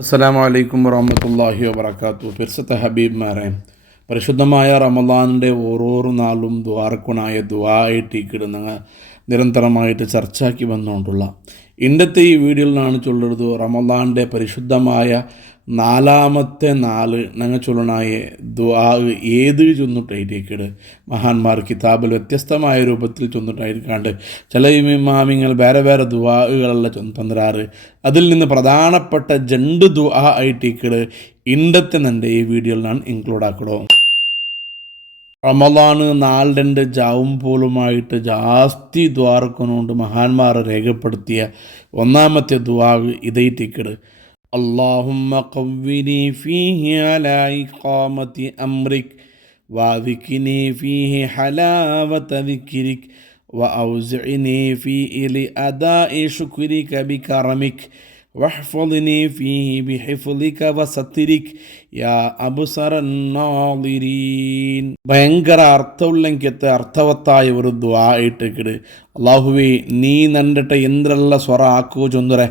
അസ്സലാമു അലൈക്കും വറഹ്മത്തുള്ളാഹി വബറകാതുഹു. പിർസത്തെ ഹബീബ്മാരെ, പരിശുദ്ധമായ റമദാനിൻ്റെ ഓരോരോ നാളും ദ്വാരക്കുണായ ദ്വായിട്ടീക്കിട് ഞങ്ങൾ നിരന്തരമായിട്ട് ചർച്ചയാക്കി വന്നുകൊണ്ടുള്ള ഇന്നത്തെ ഈ വീഡിയോയിൽ നിന്നാണ് ചൊല്ലുന്നത് റമദാനിൻ്റെ പരിശുദ്ധമായ നാലാമത്തെ നാല് ഞങ്ങൾ ചൊല്ലണായ ദ്വാ ഏത് ചൊന്നിട്ടായിട്ടേക്കിട് മഹാന്മാർ കിതാബിൽ വ്യത്യസ്തമായ രൂപത്തിൽ ചൊന്നിട്ടായിരിക്കാണ്ട് ചില ഇമാമിങ്ങൾ വേറെ വേറെ ദ്വാകളെല്ലാം തന്നിരാറ്. അതിൽ നിന്ന് പ്രധാനപ്പെട്ട 2 ദ്വാ ആയിട്ടേക്കിട് ഇന്നത്തെ എൻ്റെ ഈ വീഡിയോയിൽ ഞാൻ ഇൻക്ലൂഡ് ആക്കണോ. റമദാന് 4 ജാവും പോലുമായിട്ട് ജാസ്തി ദ്വാരക്കൊന്നുകൊണ്ട് മഹാന്മാർ രേഖപ്പെടുത്തിയ ഒന്നാമത്തെ ദ്വാ ഇതൈറ്റിക്കട് اللهم قوّني فيه على إقامة أمرك وذكني فيه حلاوة ذكرك وأوزعني فيه لأداء شكرك بكرمك واحفظني فيه بحفظك وسترك യാ അബ്സറന്നാളിരീൻ. ഭയങ്കര അർത്ഥമുള്ളെങ്കിത്തെ അർത്ഥവത്തായ ഒരു ദ്വാ ഇട്ടിക്കിട്. അള്ളാഹുവേ, നീ നണ്ടിട്ട എന്തിനുള്ള സ്വറ ആക്കൂ ചൊന്നുറെ,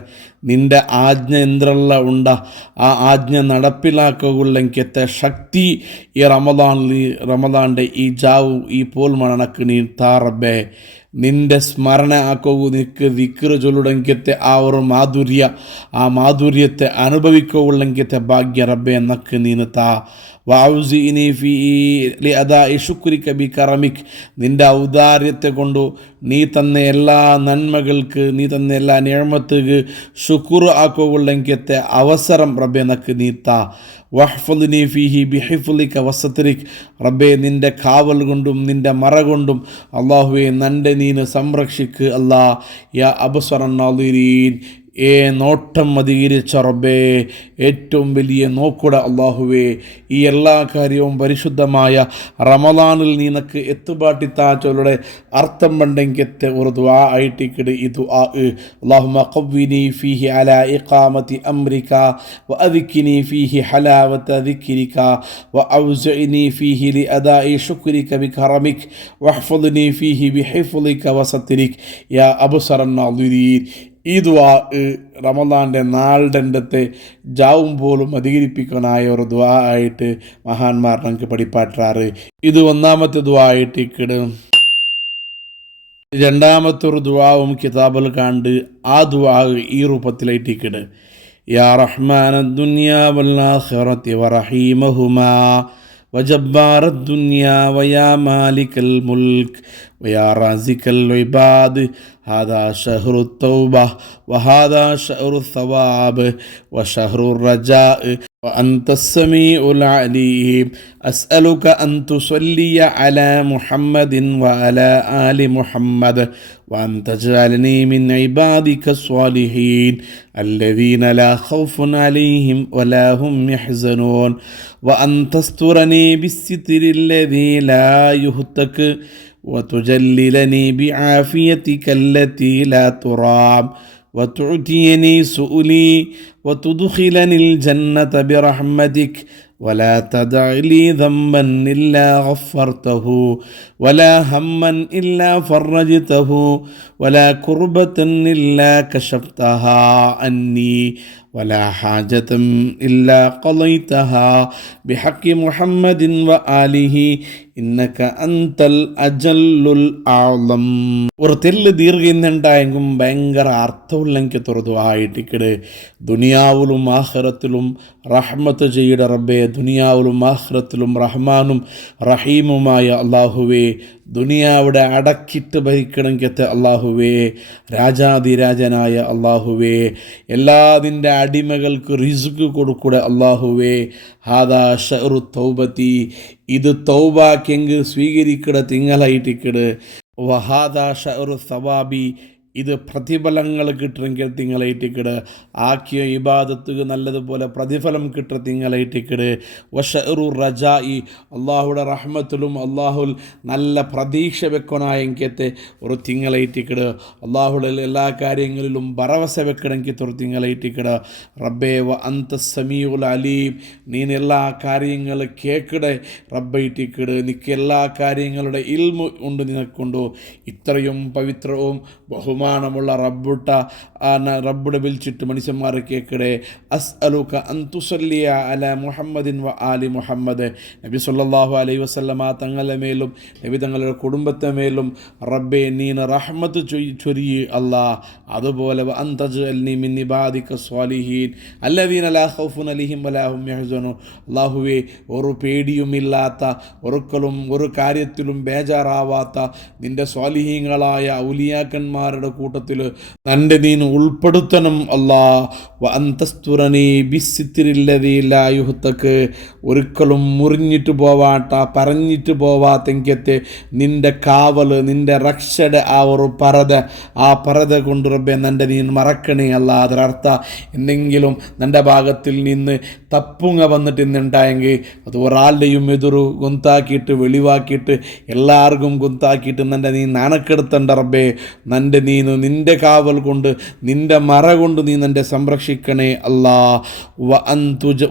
നിൻ്റെ ആജ്ഞ എന്തിനുള്ള ഉണ്ട ആ ആജ്ഞ നടപ്പിലാക്കുള്ളെങ്കിത്തെ ശക്തി ഈ റമദാൻ്റെ ഈ ജാവു ഈ പോൽ മണക്ക് നീ താറബേ. നിൻ്റെ സ്മരണ ആക്കൂ, നിനക്ക് ദിക്റ് ചൊല്ലുടെങ്കിത്തെ ആ ഒരു ആ മാധുര്യത്തെ അനുഭവിക്കുള്ളെങ്കിത്തെ ഭാഗ്യ റബ്ബെ എന്നൊക്കെ നീന് താ. വൗസിഇനി ഫീ ലിഅദാഇ ശുക്രിക ബികറമിക്, നിൻ്റെ ഔദാര്യത്തെ കൊണ്ടു നീ തന്ന എല്ലാ നന്മകൾക്ക്, നീ തന്ന എല്ലാ നിഅമത്തുക്ക് ശുക്ർ ആക്കുള്ളെങ്കിത്തെ അവസരം റബ്ബെ എന്നൊക്കെ നീ താ. വഹ്ഫദ്നി ഫീഹി ബിഹിഫ്ലിക വസത്രിക്, റബ്ബെ നിൻ്റെ കാവൽ കൊണ്ടും നിൻ്റെ മറ കൊണ്ടും അള്ളാഹുവെ നൻ്റെ നീന് സംരക്ഷിക്ക്. അല്ലാ യാ അബ്സറന്നാളിരീൻ, നോട്ടം അധികരിച്ച റബ്ബേ, ഏറ്റവും വലിയ നോക്കുട അള്ളാഹുവേ, ഈ എല്ലാ കാര്യവും പരിശുദ്ധമായ റമദാനിൽ നിനക്ക് എത്തുപാട്ടിത്താച്ചോളുടെ അർത്ഥം പണ്ടെങ്കിത്തെ ഒരു ദുആ ആയിട്ടിക്കിട് ഈ ദുആ. അല്ലാഹുമ്മ ഖവ്വിനി ഫീഹി അലാ ഇഖാമത്തി അംരിക വഅദ്കിനി ഫീഹി ഹലാവത ദിക്രിക വഔസിഇനി ഫീഹി ലിഅദാഇ ശുക്രിക ബികറമിക് വഹ്ഫദ്നി ഫീഹി ബിഹിഫ്ലിക വസത്രിക് യാ അബ്സറന്നാളിരീൻ. ഈ ദുആ റമദാൻ്റെ 4 ജാവും പോലും അധികരിപ്പിക്കാനായ ഒരു ദുആ ആയിട്ട് മഹാന്മാർ നമുക്ക് പഠിപ്പാറ്റാറ്. ഇത് ഒന്നാമത്തെ ദുആ ആയിട്ട് ഇക്കിട്. രണ്ടാമത്തെ ഒരു ദുആവും കിതാബിൽ കണ്ട് ആ ദുആ ഈ രൂപത്തിലായിട്ട് ഇക്കിട്. യാ റഹ്മാന ദുനിയാ വൽ ആഖിറതി വറഹീമഹുമാ وجبار الدنيا ويا مالك الملك ويا رازق العباد هذا شهر التوبة وهذا شهر الثواب وشهر الرجاء وأنت السميع العليم. أسألك أن تصلي على محمد وعلى آل محمد وأن تجعلني من عبادك الصالحين الذين لا خوف عليهم ولا هم يحزنون وأن تسترني بالستر الذي لا يهتك وتجللني بعافيتك التي لا ترام وتعطيني سؤلي وتدخلني الجنة برحمتك ولا تدع لي ذنبا إلا غفرته ولا هما إلا فرجته ولا كربة إلا كشفتها عني ولا حاجة إلا قضيتها بحق محمد وآله إنك أنت الأجل الأعظم. ഒരു തെല്ല് ദീർഘിന്നുണ്ടായെങ്കും ഭയങ്കര അർത്ഥമുള്ളെങ്കിൽ തുറതുവായിട്ടിക്കട്. ദുനിയാവിലും ആഖിറത്തിലും റഹ്മത്ത് ചെയ്യട റബ്ബേ, ദുനിയാവിലും ആഖിറത്തിലും റഹ്മാനും റഹീമുമായ അള്ളാഹുവേ, ദുനിയാവിടെ അടക്കിട്ട് ഭരിക്കണമെങ്കിൽ അള്ളാഹുവേ, രാജാതിരാജനായ അള്ളാഹുവേ, എല്ലാതിൻ്റെ അടിമകൾക്ക് റിസ്ക് കൊടുക്കൂടെ അള്ളാഹുവേ. ഹാദാ ഷഹ്റു തൗബത്തി, ഇത് തൗബാക്കെങ്കിൽ സ്വീകരിക്കട തിങ്കളായിട്ടിക്കട്. വഹാദാ ഷഹ്റു സവാബി, ഇത് പ്രതിഫലങ്ങൾ കിട്ടണമെങ്കിൽ തിങ്കളായിട്ടിക്കട്. ആക്കിയ ഇബാദത്തുക്ക് നല്ലതുപോലെ പ്രതിഫലം കിട്ടുക തിങ്കളായിട്ടിക്കട്. വഷറു റജായി, അള്ളാഹുടെ റഹ്മത്തിലും അള്ളാഹുൽ നല്ല പ്രതീക്ഷ വെക്കണായെങ്കിത്തെ ഒരു തിങ്കളായിട്ടിക്കട്. അള്ളാഹുടെ എല്ലാ കാര്യങ്ങളിലും ഭരവസ വെക്കണമെങ്കിൽ ഒരു തിങ്കളായിട്ടിക്കട്. റബ്ബേ വ അന്ത സമീഉൽ അലീം, നീ എല്ലാ കാര്യങ്ങൾ കേൾക്കടെ റബ്ബായിട്ടിക്കട്. നിനക്ക് എല്ലാ കാര്യങ്ങളുടെ ഇൽമു ഉണ്ട് നിനക്കുണ്ടോ. ഇത്രയും പവിത്രവും ബഹുമാനവും ബഹുമാനമുള്ള റബ്ബുടെ വിളിച്ചിട്ട് മനുഷ്യന്മാരെ കേൾക്കടേ, അസ്അലുക അൻ തുസല്ലിയ അലാ മുഹമ്മദിൻ വ ആലി മുഹമ്മദ്. നബി സല്ലല്ലാഹു അലൈഹി വസല്ലമ തങ്ങളുടെ മേലും നബി തങ്ങളുടെ കുടുംബത്തെ മേലും റബ്ബേ നീന് റഹ്മത്ത് ചൊരിയ് അല്ലാ. അതുപോലെ അൻ തജ്അൽനി മിൻ ഇബാദിക സ്വാലിഹീൻ അല്ലദീന ലാ ഖൗഫുൻ അലൈഹിം വലാ ഹും യഹ്സനൂൻ. അല്ലാഹുവേ, ഒരു പേടിയുമില്ലാത്ത, ഒരിക്കലും ഒരു കാര്യത്തിലും ബേജാറാവാത്ത നിൻ്റെ സ്വാലിഹീങ്ങളായ ഔലിയാക്കന്മാരുടെ കൂട്ടത്തിൽ നൻ്റെ നീന് ഉൾപ്പെടുത്തണം അല്ലാ. വ അന്തസ്തുറനി ബിസ്സിത്തിരില്ലതീ ലാ യുഹ്തക്ക്. ഒരിക്കലും മുറിഞ്ഞിട്ട് പോവാട്ട, പറഞ്ഞിട്ട് പോവാത്തെങ്കത്തെ നിൻ്റെ കാവൽ, നിൻ്റെ രക്ഷയുടെ ആ ഒരു പരത കൊണ്ട് റബ്ബെ നൻ്റെ നീ മറക്കണേ അല്ല. അതിനർത്ഥ എന്തെങ്കിലും നിൻ്റെ ഭാഗത്തിൽ നിന്ന് തപ്പുങ്ങ വന്നിട്ട് ഇന്നുണ്ടായെങ്കിൽ അത് ഒരാളുടെയും എതിരു ഗൊന്താക്കിയിട്ട് വെളിവാക്കിയിട്ട് എല്ലാവർക്കും ഗൊന്താക്കിയിട്ട് നൻ്റെ നീ നാണക്കെടുത്തണ്ട റബ്ബേ. നൻ്റെ നീന് നിൻ്റെ കാവൽ കൊണ്ട്, നിൻ്റെ മറ കൊണ്ട് നീ നൻ്റെ സംരക്ഷിക്കണേ അല്ലാ.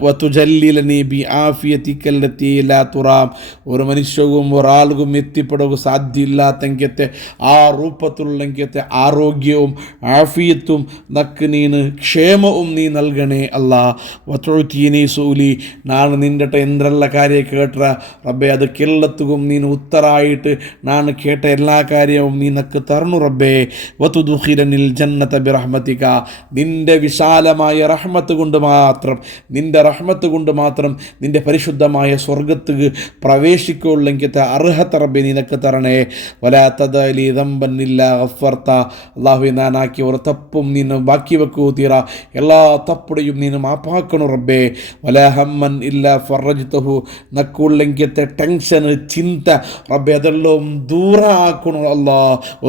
വതുജല്ലിലനി ബി ആഫിയതിക്കല്ലത്തി ലാ തുറാം. ഒരു മനുഷ്യവും ഒരാൾക്കും എത്തിപ്പെടുക സാധ്യമില്ലാത്തെങ്കത്തെ ആ രൂപത്തിലുള്ളെങ്കത്തെ ആരോഗ്യവും ആഫിയത്തും നക്ക് നീന് ക്ഷേമവും നീ നൽകണേ അല്ലാ. വതുഅ്തിനി സൂലി. ನಾನು ನಿಂದಟ ಎಂದ್ರೆಲ್ಲ ಕಾರ್ಯ ಕೇಟ್ರ ರಬ್ಬೆ ಅದು ಕೆಲ್ಲತ್ತುಗೂ ನೀನು ಉತ್ತರಾಯಿಟ್ಟು ನಾನು ಕೇಟ ಎಲ್ಲ ಕಾರ್ಯവും നീ നക്ക് തരണു റബ്ബേ. വതുദ്ഖിലനിൽ ജന്നത ബിറഹ്മതിക. നിൻ്റെ വിശാലമായ റഹ്മത്ത് കൊണ്ട് മാത്രം, നിൻ്റെ റഹ്മത്ത് കൊണ്ട് മാത്രം നിൻ്റെ പരിശുദ്ധമായ സ്വർഗത്തുക്ക് പ്രവേശിക്കുള്ളെങ്കിത്തെ അർഹത റബ്ബെ നിനക്ക് തരണേ. വലാ തദലി ദംബൻ ഇല്ലാ ഗഫർത. അല്ലാഹുവേ, നാനാക്കിയ ഒരു തപ്പും നീನು ബാക്കി വെക്കൂ തീറ. എല്ലാ തപ്പുടെയും നീನು മാപ്പാക്കണു റബ്ബേ. വലാ ഹമ്മൻ ഇല്ലാ ഫറജ്തഹു. നക്കുള്ളെങ്കിത്തെ ടെൻഷന്, ചിന്ത റബ്ബെ അതെല്ലാം ദൂര ആക്കണു അല്ലാ.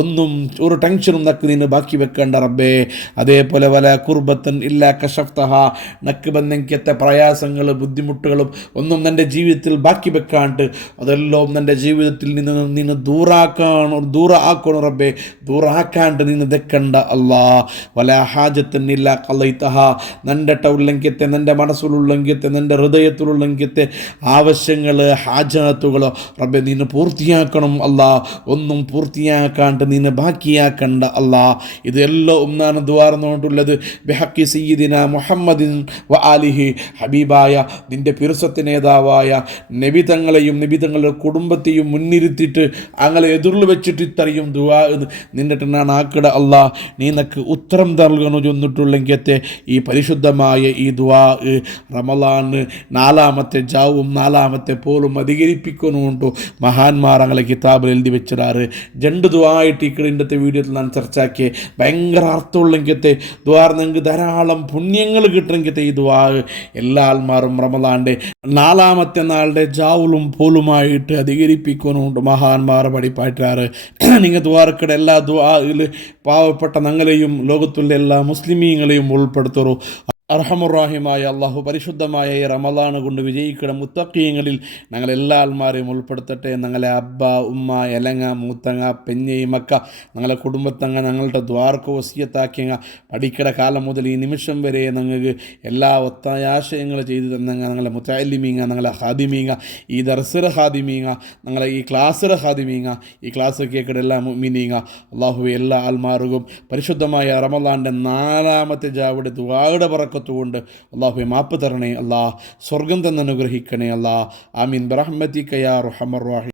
ഒന്നും ഒരു ടെൻഷനും നക്ക് നീನು ബാക്കി വെക്കേണ്ട റബ്ബേ. അതേപോലെ വലാ കുർബത്തൻ ഇല്ലാ കശഫ്തഹ. നക്ക് ബന്ധങ്കത്തെ പ്രയാസങ്ങൾ, ബുദ്ധിമുട്ടുകളും ഒന്നും എൻ്റെ ജീവിതത്തിൽ ബാക്കി വെക്കാണ്ട് അതെല്ലാം എൻ്റെ ജീവിതത്തിൽ നിന്ന് നീನು ദൂര ആക്കണം റബ്ബേ. ദൂര ആക്കാണ്ട് നീನು ദെക്കണ്ട അല്ലാ. വലാ ഹാജത്തൻ ഇല്ലാ ഖളൈതഹ. നിൻ്റെ ഉള്ളെങ്കിത്തെ, നിൻ്റെ മനസ്സിലുള്ളെങ്കിത്തെ, നിൻ്റെ ഹൃദയത്തിലുള്ളെങ്കിത്തെ ആവശ്യങ്ങൾ, ഹാജത്തുകൾ റബ്ബെ നീನು പൂർത്തിയാക്കണം അല്ലാ. ഒന്നും പൂർത്തിയാക്കാണ്ട് നീನು ബാക്കിയാക്കണ്ട അല്ലാ. ഇതെല്ലാം ഒന്നാണ് ദ്വാർന്നുകൊണ്ടുള്ളത്. ബിഹഖി സയ്യിദിന മുഹമ്മദിൻ വ ആലിഹി. ഹബീബായ നിൻ്റെ പിറുസത്തെ നേതാവായ നബി തങ്ങളെയും നബി തങ്ങളുടെ കുടുംബത്തെയും മുൻനിർത്തിയിട്ട് അങ്ങനെ എതിർല് വെച്ചിട്ട് ഇത്രയും ദുആ നിൻ്റെ ഞാൻ ആക്കിട അല്ലാ. നീ നക്ക് ഉത്തരം നൽകണു ചെന്നിട്ടുള്ളെങ്കിലത്തെ ഈ പരിശുദ്ധമായ ഈ ദുആ റമളാന് 4-ാമത്തെ ജാവും 4-ാമത്തെ പോലും അധികരിപ്പിക്കുന്നുണ്ടു മഹാന്മാർ അങ്ങനെ കിതാബിൽ എഴുതി വെച്ചിടാറ്. 2 ദുആ ആയിട്ട് ഇന്നത്തെ വീഡിയോയിൽ ഞാൻ ചർച്ചയാക്കിയ ഭയങ്കര അർത്ഥമുള്ളെങ്കിലത്തെ ദുആ, നിങ്ങൾക്ക് ധാരാളം പുണ്യങ്ങൾ കിട്ടണമെങ്കിലത്തെ ഈ ദുആ എല്ലാ ആൾമാരും റമളാൻ്റെ 4-ാമത്തെ നാളുടെ ജാവുലും പോലുമായിട്ട് അധികരിപ്പിക്കുന്നുണ്ട് മഹാന്മാർ പഠിപ്പായിട്ടാറ്. നിങ്ങൾ ദുആർക്കടെ എല്ലാ ദുആയിൽ പാവപ്പെട്ട ഞങ്ങളെയും ലോകത്തുള്ള എല്ലാ മുസ്ലിമീങ്ങളെയും ഉൾപ്പെടുത്തുന്നു. അർഹമുറാഹിമായ അള്ളാഹു പരിശുദ്ധമായ ഈ റമളാൻ കൊണ്ട് വിജയിക്കണം മുത്തഖീങ്ങളിൽ ഞങ്ങളെല്ലാ ആൾമാരെയും ഉൾപ്പെടുത്തട്ടെ. ഞങ്ങളെ അബ്ബ, ഉമ്മ, എലങ്ങ, മൂത്തങ്ങ, പെഞ്ഞൈ, മക്ക, ഞങ്ങളെ കുടുംബത്തങ്ങ ഞങ്ങളുടെ ദ്വാർക്ക് വസിയത്താക്കിയങ്ങ പഠിക്കട കാലം മുതൽ ഈ നിമിഷം വരെ ഞങ്ങൾക്ക് എല്ലാ ഒത്താശയങ്ങൾ ചെയ്തു തന്നങ്ങ ഞങ്ങളെ മുത്തഅല്ലിമീങ്ങ, ഞങ്ങളെ ഹാദിമീങ്ങ, ഈ ദർസിലെ ഹാദിമീങ്ങ, ഞങ്ങളെ ഈ ക്ലാസ്സിലെ ഹാദിമീങ്ങ, ഈ ക്ലാസ് കേൾക്കട എല്ലാ മുഅ്മിനീങ്ങ. അള്ളാഹു എല്ലാ ആൾമാർക്കും പരിശുദ്ധമായ റമളാൻ്റെ 4-ാമത്തെ ജാവിടെ ദുആയുടെ ബറക്കത്ത് കൊണ്ട് അല്ലാഹുവേ മാപ്പ് തരണേ അല്ലാ. സ്വർഗം തന്നെ അനുഗ്രഹിക്കണേ അല്ലാ. ആമീൻ ബിറഹ്മതിക യാ അർഹമർ റഹീം.